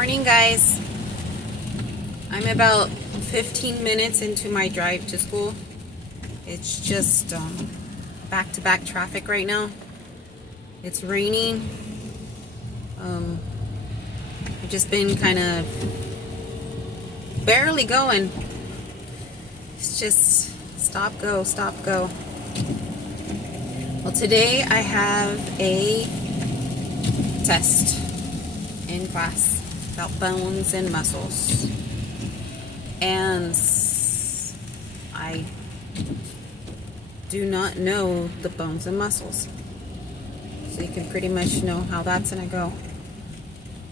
Morning, guys. I'm about 15 minutes into my drive to school. It's just back-to-back traffic right now. It's raining. I've just been kind of barely going. It's just stop, go, stop, go. Well, today I have a test in class about bones and muscles. And I do not know the bones and muscles. So you can pretty much know how that's going to go.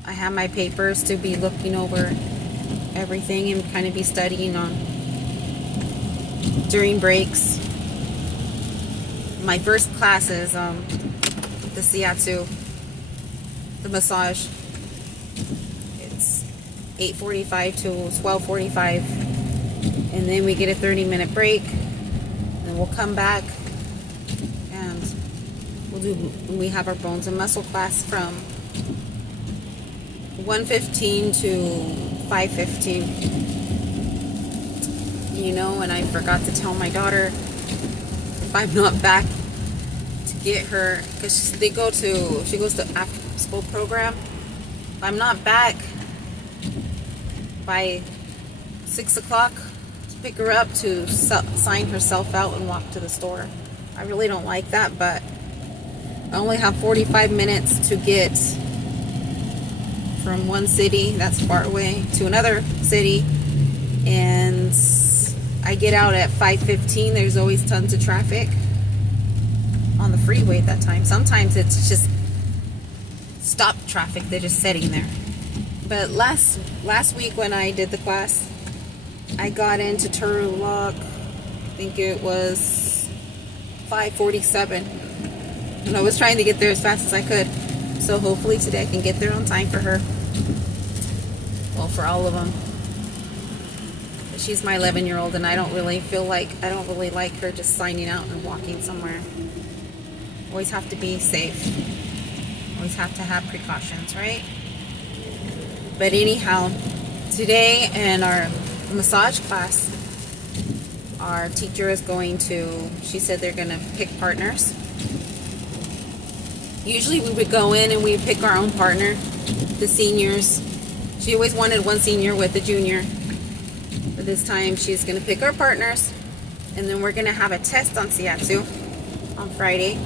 I have my papers to be looking over everything and kind of be studying on during breaks. My first class is the shiatsu, the massage. It's 8:45 to 12:45, and then we get a 30-minute break. Then we'll come back and we have our bones and muscle class from 1:15 to 5:15. You know, and I forgot to tell my daughter if I'm not back to get her, because she goes to after school program. If I'm not back by 6 o'clock to pick her up to sign herself out and walk to the store. I really don't like that, but I only have 45 minutes to get from one city that's far away to another city, and I get out at 5:15. There's always tons of traffic on the freeway at that time. Sometimes it's just stop traffic. They're just sitting there. But last week when I did the class, I got into Turlock, I think it was 5:47. And I was trying to get there as fast as I could. So hopefully today I can get there on time for her. Well, for all of them. She's my 11-year-old, and I don't really like her just signing out and walking somewhere. Always have to be safe. Always have to have precautions, right? But anyhow, today in our massage class, our teacher is she said they're going to pick partners. Usually we would go in and we would pick our own partner, the seniors. She always wanted one senior with a junior. But this time she's going to pick our partners, and then we're going to have a test on shiatsu on Friday.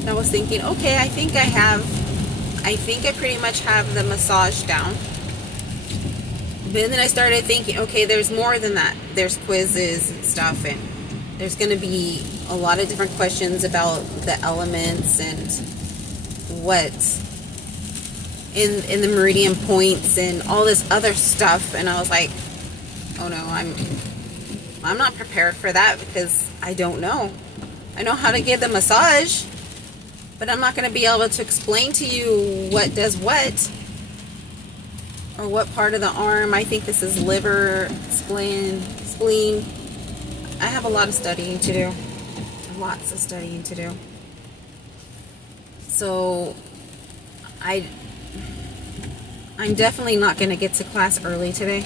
And I was thinking, okay, I think I pretty much have the massage down. But then I started thinking, okay, there's more than that. There's quizzes and stuff, and there's going to be a lot of different questions about the elements and what in the meridian points and all this other stuff. And I was like, oh no, I'm not prepared for that, because I don't know. I know how to give the massage, but I'm not going to be able to explain to you what does what, or what part of the arm. I think this is liver, spleen. I have a lot of studying to do. Lots of studying to do. So I'm definitely not going to get to class early today.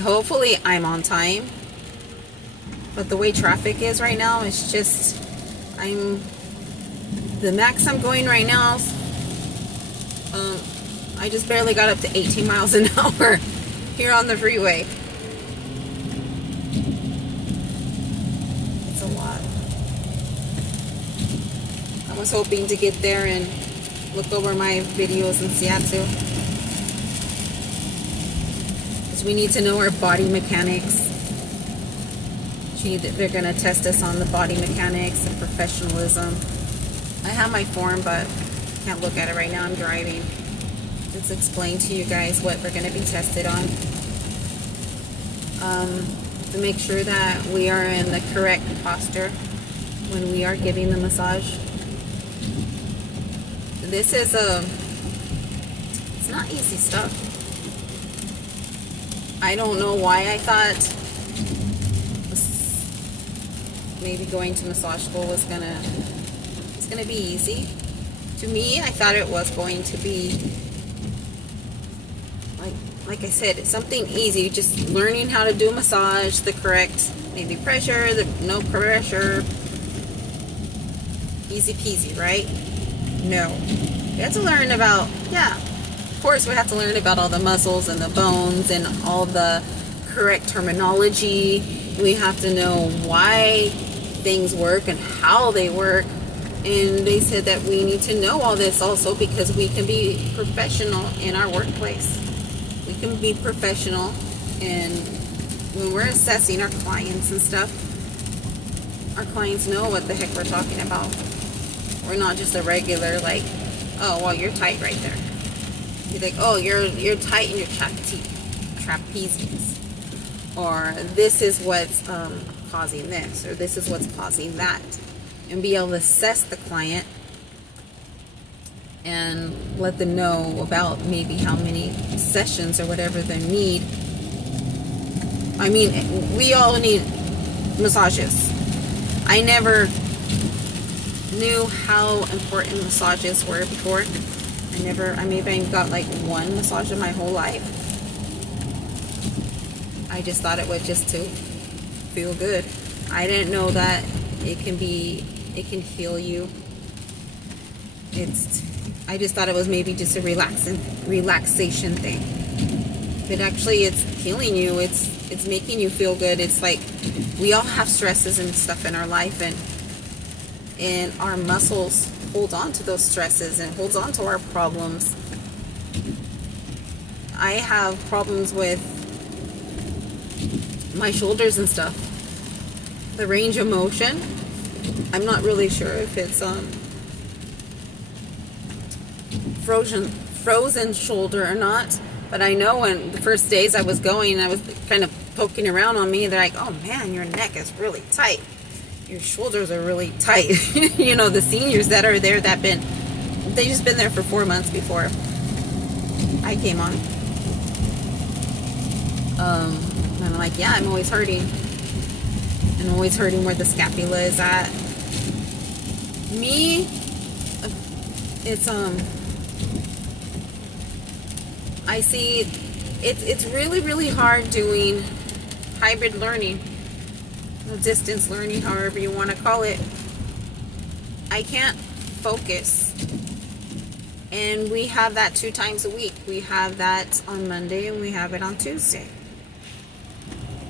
Hopefully I'm on time. But the way traffic is right now, it's just the max I'm going right now, I just barely got up to 18 miles an hour here on the freeway. It's a lot. I was hoping to get there and look over my videos in shiatsu, because we need to know our body mechanics. They're going to test us on the body mechanics and professionalism. I have my form, but can't look at it right now. I'm driving. Let's explain to you guys what we're going to be tested on. To make sure that we are in the correct posture when we are giving the massage. This is it's not easy stuff. I don't know why I thought maybe going to massage school was gonna be easy. To me, I thought it was going to be like I said, it's something easy. Just learning how to do massage, the correct maybe pressure, the no pressure. Easy peasy, right? No. We have to learn about, yeah, of course we have to learn about all the muscles and the bones and all the correct terminology. We have to know why things work and how they work. And they said that we need to know all this also because we can be professional in our workplace. We can be professional, and when we're assessing our clients and stuff, our clients know what the heck we're talking about. We're not just a regular, like, oh, well, you're tight right there. You're like, oh, you're tight in your trapezius. Or this is what's causing this, or this is what's causing that. And be able to assess the client and let them know about maybe how many sessions or whatever they need. I mean, we all need massages. I never knew how important massages were before. I maybe got like one massage in my whole life. I just thought it was just to feel good. I didn't know that it can heal you. I just thought it was maybe just a relaxation thing. But actually it's healing you. It's making you feel good. It's like we all have stresses and stuff in our life, and our muscles hold on to those stresses and holds on to our problems. I have problems with my shoulders and stuff. The range of motion, I'm not really sure if it's frozen shoulder or not, but I know when the first days I was going, I was kind of poking around on me. They're like, oh man, your neck is really tight. Your shoulders are really tight. You know, the seniors that are there they just been there for 4 months before I came on. And I'm like, yeah, I'm always hurting. I'm always hurting where the scapula is at. Me, it's I see it's really, really hard doing hybrid learning, distance learning, however you want to call it. I can't focus. And we have that 2 times a week. We have that on Monday and we have it on Tuesday.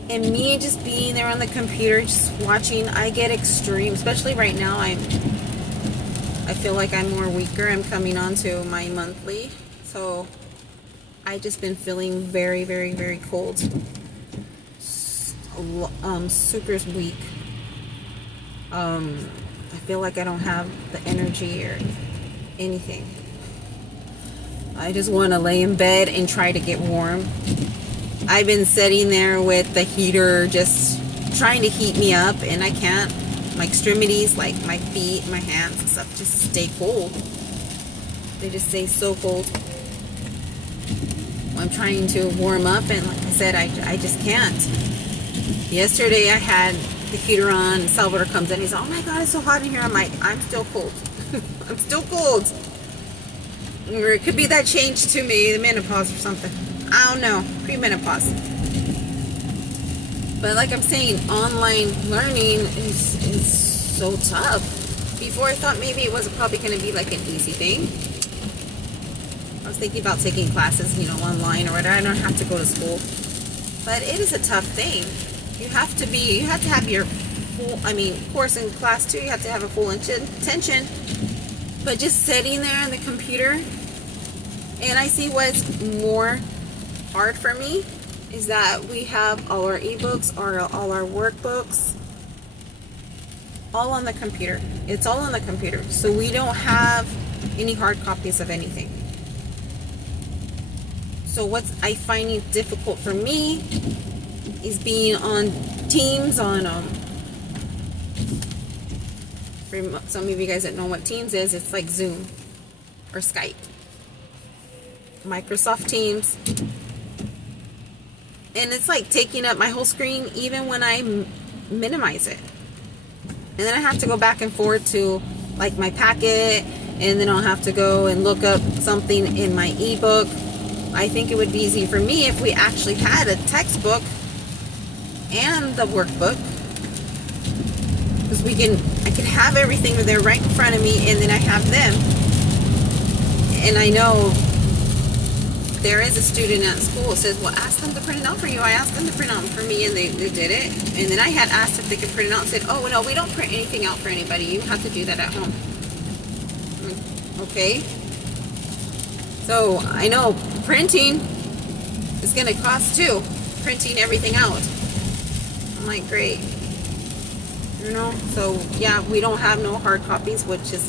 And me just being there on the computer, just watching, I get extreme, especially right now. I feel like I'm more weaker. I'm coming on to my monthly. So I just been feeling very, very, very cold. Super weak. I feel like I don't have the energy or anything. I just want to lay in bed and try to get warm. I've been sitting there with the heater just trying to heat me up, and I can't. My extremities, like my feet, my hands and stuff, just stay cold. They just stay so cold. I'm trying to warm up, and like I said, I just can't. Yesterday I had the heater on, and Salvador comes in, he's like, oh my god, it's so hot in here. I'm like, I'm still cold. I'm still cold. Or it could be that change to me, the menopause or something. I don't know, premenopause. But like I'm saying, online learning is so tough. Before I thought maybe it was probably going to be like an easy thing. I was thinking about taking classes, online or whatever. I don't have to go to school. But it is a tough thing. You have to have your full, course in class too. You have to have a full attention. But just sitting there on the computer, and I see what's more hard for me is that we have all our ebooks, all our workbooks, all on the computer. It's all on the computer. So we don't have any hard copies of anything. So what I find it difficult for me is being on Teams, for some of you guys that know what Teams is, it's like Zoom or Skype. Microsoft Teams. And it's like taking up my whole screen even when I minimize it. And then I have to go back and forth to like my packet, and then I'll have to go and look up something in my ebook. I think it would be easy for me if we actually had a textbook and the workbook, because I can have everything there right in front of me, and then I have them, and I know there is a student at school that says, well, ask them to print it out for you. I asked them to print it out for me, and they did it. And then I had asked if they could print it out and said, oh, no, we don't print anything out for anybody. You have to do that at home. Okay. So I know printing is going to cost too. Printing everything out. I'm like, great. You know, so yeah, we don't have no hard copies, which is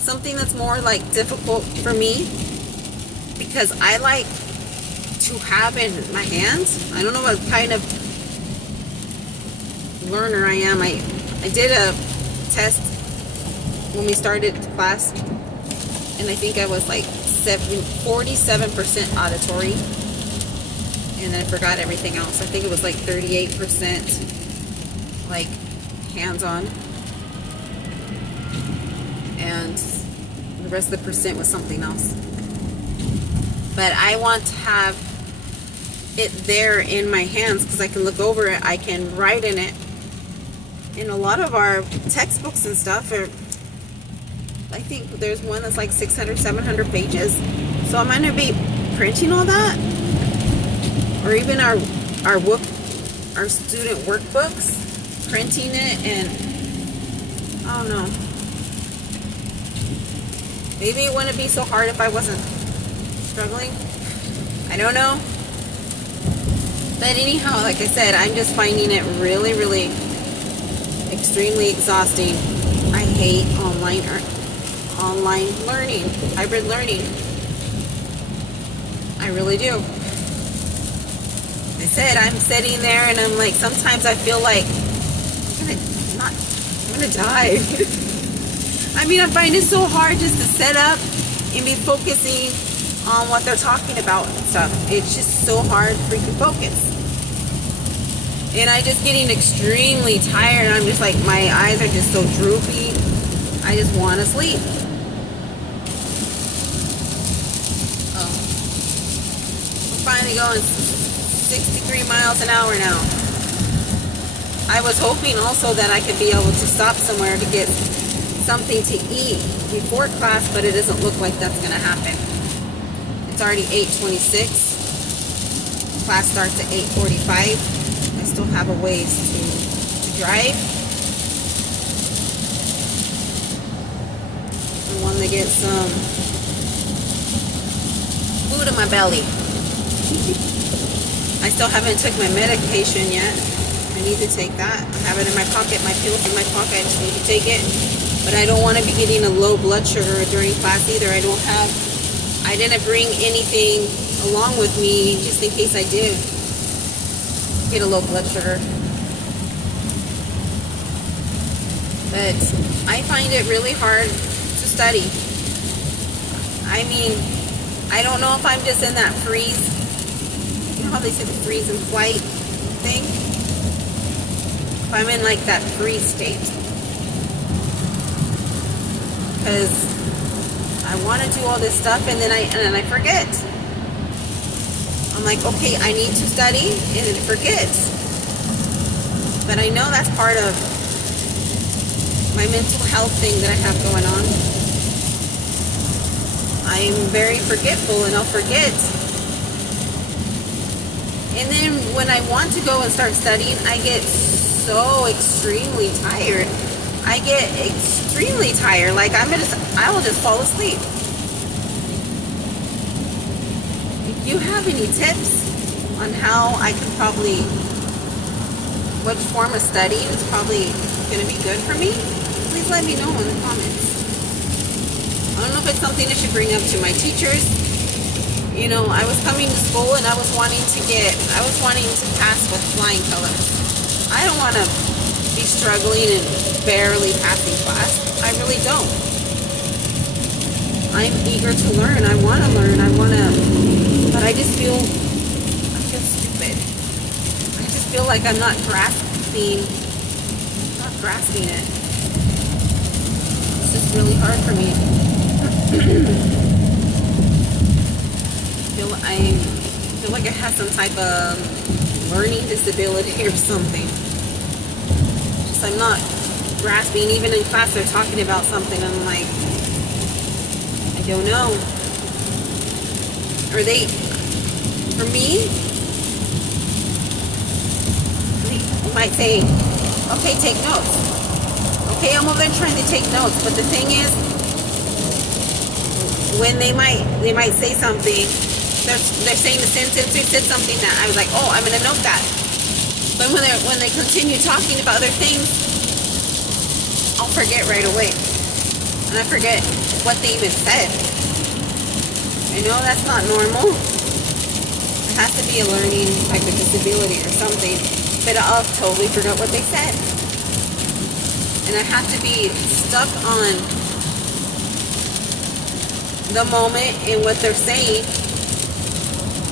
something that's more like difficult for me, because I like to have in my hands. I don't know what kind of learner I am. I did a test when we started class, and I think I was like 47% auditory, and then I forgot everything else. I think it was like 38% like hands-on, and the rest of the percent was something else. But I want to have it there in my hands, because I can look over it, I can write in it. And a lot of our textbooks and stuff are, I think there's one that's like 600, 700 pages. So I'm going to be printing all that, or even our student workbooks, printing it, and I don't know. Maybe it wouldn't be so hard if I wasn't struggling. I don't know. But anyhow, like I said, I'm just finding it really, really extremely exhausting. I hate online learning, hybrid learning. I really do. I said, I'm sitting there and I'm like, sometimes I feel like I'm gonna die. I mean, I find it so hard just to set up and be focusing on what they're talking about and stuff. It's just so hard to freaking focus. And I'm just getting extremely tired. I'm just like, my eyes are just so droopy. I just want to sleep. Oh. I'm finally going 63 miles an hour now. I was hoping also that I could be able to stop somewhere to get something to eat before class, but it doesn't look like that's going to happen. It's already 8:26. Class starts at 8:45. I still have a ways to drive. I want to get some food in my belly. I still haven't took my medication yet. I need to take that. I have it in my pocket. My pill's in my pocket. I just need to take it. But I don't want to be getting a low blood sugar during class either. I didn't bring anything along with me just in case I did get a low blood sugar. But I find it really hard to study. I mean, I don't know if I'm just in that freeze. You know how they say the freeze and flight thing? If I'm in like that freeze state. Because I want to do all this stuff, and then I forget. I'm like, okay, I need to study, and then forget. But I know that's part of my mental health thing that I have going on. I'm very forgetful, and I'll forget. And then when I want to go and start studying, I get so extremely tired. I get extremely tired. Like I will just fall asleep. If you have any tips on how I can which form of study is probably going to be good for me, please let me know in the comments. I don't know if it's something I should bring up to my teachers. You know, I was coming to school and I was wanting to pass with flying colors. I don't want to be struggling and barely passing class. I really don't. I'm eager to learn. I want to learn. But I feel stupid. I just feel like I'm not grasping it. It's just really hard for me. I feel feel like I have some type of learning disability or something. Just I'm not grasping. Even in class, they're talking about something. I'm like, I don't know. Or they, for me, they might say, okay, take notes. Okay, I'm over there trying to take notes, but the thing is, when they might say something, they're saying the sentence, they said something that I was like, oh, I'm gonna note that. But when they continue talking about other things, I'll forget right away, and I forget what they even said. I know that's not normal. It has to be a learning type of disability or something, but I'll totally forget what they said, and I have to be stuck on the moment and what they're saying,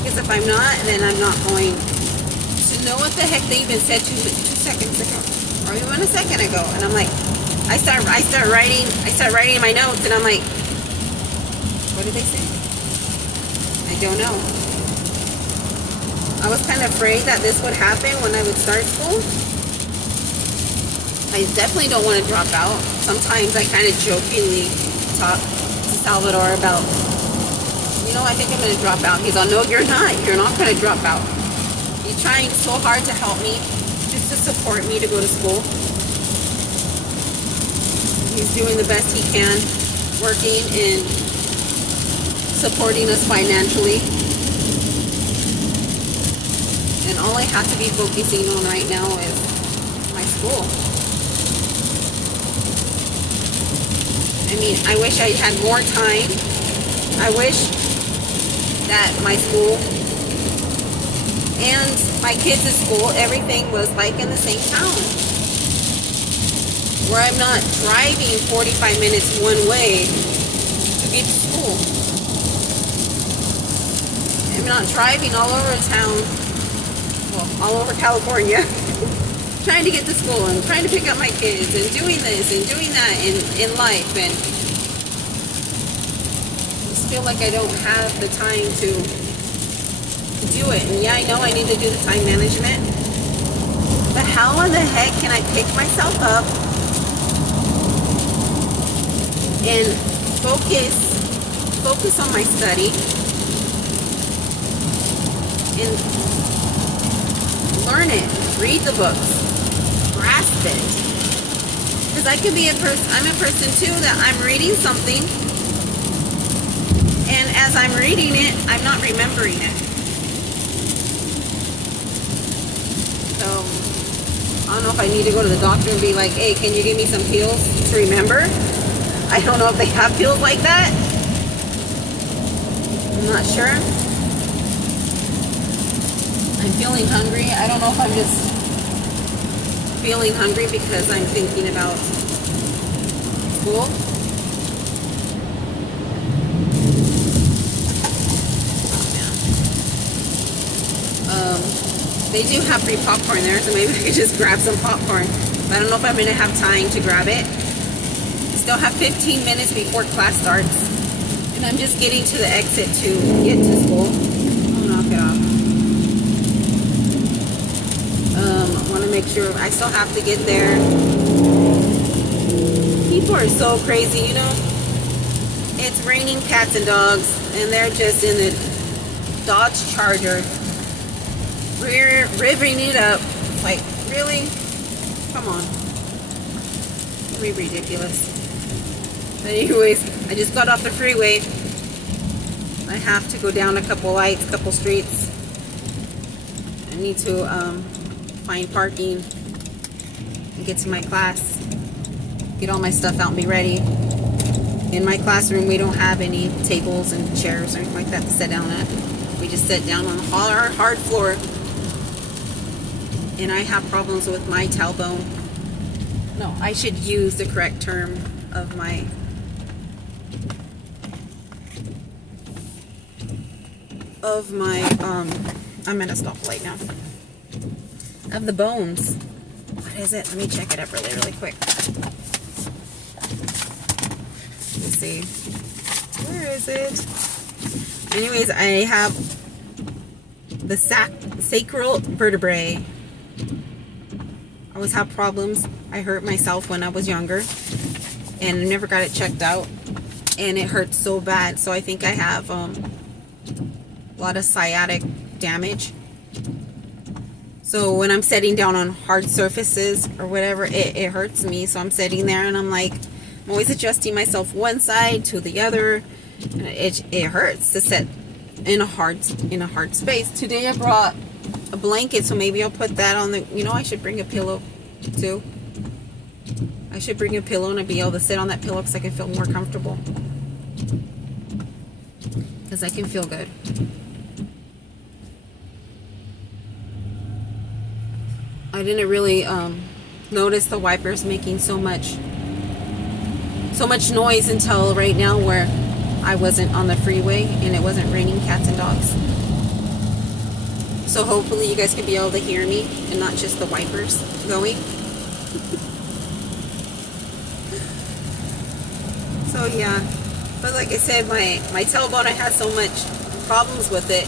because if I'm not, then I'm not going to know what the heck they even said 2 seconds ago, or even a second ago. And I'm like, I start writing my notes, and I'm like, what did they say? I don't know. I was kind of afraid that this would happen when I would start school. I definitely don't want to drop out. Sometimes I kind of jokingly talk Salvador about, I think I'm going to drop out. He's all, no, you're not going to drop out. He's trying so hard to help me, just to support me to go to school. He's doing the best he can, working and supporting us financially. And all I have to be focusing on right now is my school. I mean, I wish I had more time. I wish that my school and my kids' school, everything was like in the same town, where I'm not driving 45 minutes one way to get to school. I'm not driving all over town, well, all over California, trying to get to school and trying to pick up my kids and doing this and doing that in life, and just feel like I don't have the time to do it. And yeah, I know I need to do the time management, but how in the heck can I pick myself up and focus on my study and learn it, read the books, grasp it? Because I can be I'm a person too that I'm reading something, and as I'm reading it, I'm not remembering it. So I don't know if I need to go to the doctor and be like, hey, can you give me some pills to remember? I don't know if they have pills like that. I'm not sure. I'm feeling hungry. I don't know if I'm just feeling hungry because I'm thinking about school. They do have free popcorn there, so maybe I could just grab some popcorn. But I don't know if I'm going to have time to grab it. Still have 15 minutes before class starts, and I'm just getting to the exit to get to school. I'll knock it off. I want to make sure I still have to get there. People are so crazy, It's raining cats and dogs, and they're just in the Dodge Charger, revving it up. Like, really? Come on. Really ridiculous. But anyways, I just got off the freeway. I have to go down a couple lights, couple streets. I need to find parking and get to my class, get all my stuff out and be ready. In my classroom, we don't have any tables and chairs or anything like that to sit down at. We just sit down on the hard floor. And I have problems with my tailbone. No, I should use the correct term of my I'm at a stoplight now. Of the bones. What is it? Let me check it up really quick. Let's see. Where is it? Anyways, I have the sacral vertebrae. I always have problems. I hurt myself when I was younger and I never got it checked out, and it hurts so bad. So I think I have a lot of sciatic damage. So when I'm sitting down on hard surfaces or whatever, it hurts me. So I'm sitting there and I'm like, I'm always adjusting myself one side to the other, and it hurts to sit in a hard space. Today I brought a blanket, so maybe I'll put that on the, you know, I should bring a pillow too. I should bring a pillow and I'd be able to sit on that pillow because I can feel more comfortable. Because I can feel good. I didn't really notice the wipers making so much noise until right now, where I wasn't on the freeway and it wasn't raining cats and dogs. So hopefully you guys can be able to hear me and not just the wipers going. So yeah, but like I said, my tailbone, I had so much problems with it.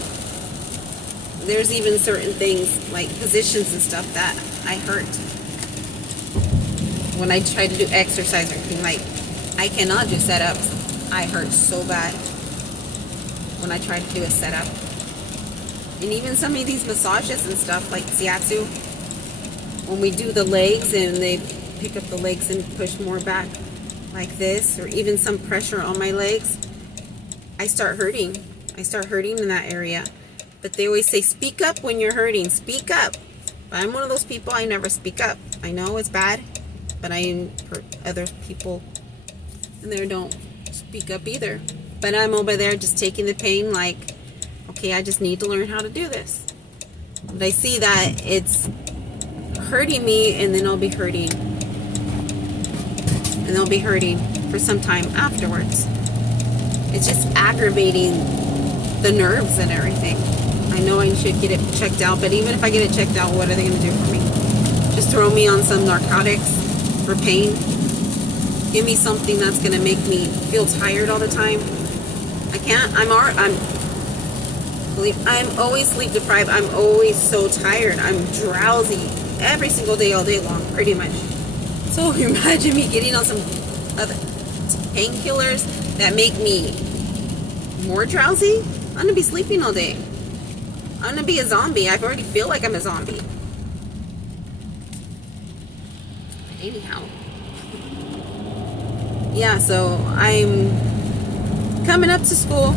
There's even certain things like positions and stuff that I hurt when I try to do exercise or anything. Like, I cannot do setups. I hurt so bad when I try to do a setup. And even some of these massages and stuff, like shiatsu, when we do the legs and they pick up the legs and push more back like this, or even some pressure on my legs, I start hurting. I start hurting in that area. But they always say, speak up when you're hurting. Speak up. But I'm one of those people, I never speak up. I know it's bad, but I hurt other people and they don't speak up either. But I'm over there just taking the pain like, okay, I just need to learn how to do this. But I see that it's hurting me, and then I'll be hurting. And they'll be hurting for some time afterwards. It's just aggravating the nerves and everything. I know I should get it checked out, but even if I get it checked out, what are they going to do for me? Just throw me on some narcotics for pain? Give me something that's going to make me feel tired all the time? I can't. I'm always sleep deprived. I'm always so tired. I'm drowsy every single day, all day long, pretty much. So imagine me getting on some other painkillers that make me more drowsy. I'm going to be sleeping all day. I'm going to be a zombie. I already feel like I'm a zombie. But anyhow. Yeah, so I'm coming up to school.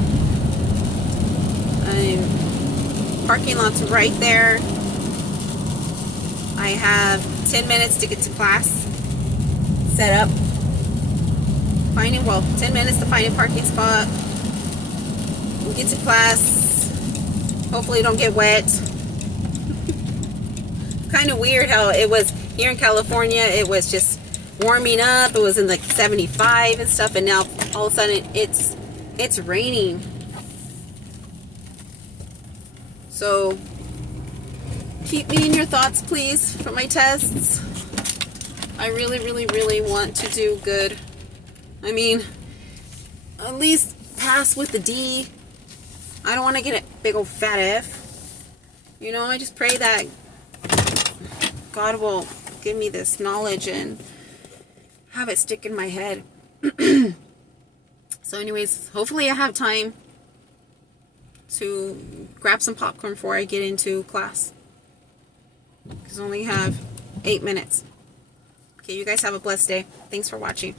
Parking lot's right there. I have 10 minutes to get to class. Set up. 10 minutes to find a parking spot. We'll get to class. Hopefully don't get wet. Kind of weird how it was here in California. It was just warming up. It was in like 75 and stuff, and now all of a sudden it's raining. So keep me in your thoughts, please, for my tests. I really, really, really want to do good. I mean, at least pass with the D. I don't want to get a big old fat F. You know, I just pray that God will give me this knowledge and have it stick in my head. So anyways, hopefully I have time to grab some popcorn before I get into class. Because I only have 8 minutes. Okay, you guys have a blessed day. Thanks for watching.